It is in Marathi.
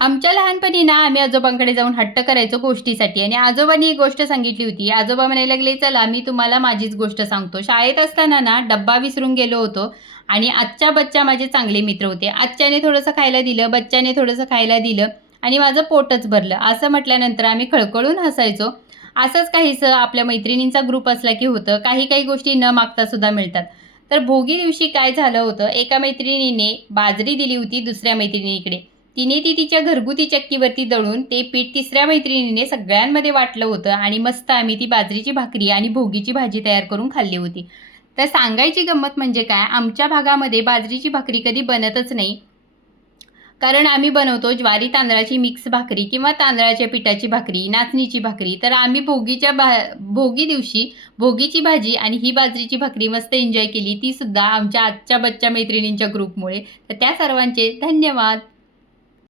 आमच्या लहानपणी ना आम्ही आजोबांकडे जाऊन हट्ट करायचो गोष्टीसाठी आणि आजोबांनी एक गोष्ट सांगितली होती. आजोबा म्हणायला लागले, "चला मी तुम्हाला माझीच गोष्ट सांगतो. शाळेत असताना ना डब्बा विसरून गेलो होतो आणि आजच्या बच्चा माझे चांगले मित्र होते. आजच्याने थोडंसं खायला दिलं, बच्च्याने थोडंसं खायला दिलं आणि माझं पोटच भरलं." असं म्हटल्यानंतर आम्ही खळखळून हसायचो. असंच काहीसं आपल्या मैत्रिणींचा ग्रुप असला की होतं. काही-काही गोष्टी न मागता सुद्धा मिळतात. तर भोगी दिवशी काय झालं होतं, एका मैत्रिणीने बाजरी दिली होती दुसऱ्या मैत्रिणीकडे. तिने ती तिच्या घरगुती चक्कीवरती दळून ते पीठ तिसऱ्या मैत्रिणीने सगळ्यांमध्ये वाटलं होतं आणि मस्त आम्ही ती बाजरीची भाकरी आणि भोगीची भाजी तयार करून खाल्ली होती. तर सांगायची गंमत म्हणजे काय, आमच्या भागामध्ये बाजरीची भाकरी कधी बनतच नाही. कारण आम्ही बनवतो ज्वारी तांदळाची मिक्स भाकरी किंवा तांदळाच्या पिठाची भाकरी, नाचणीची भाकरी. तर आम्ही भोगी दिवशी भोगीची भाजी आणि ही बाजरीची भाकरी मस्त एन्जॉय केली. ती सुद्धा आमच्या आजच्या बच्च्या मैत्रिणींच्या ग्रुपमुळे. तर त्या सर्वांचे धन्यवाद.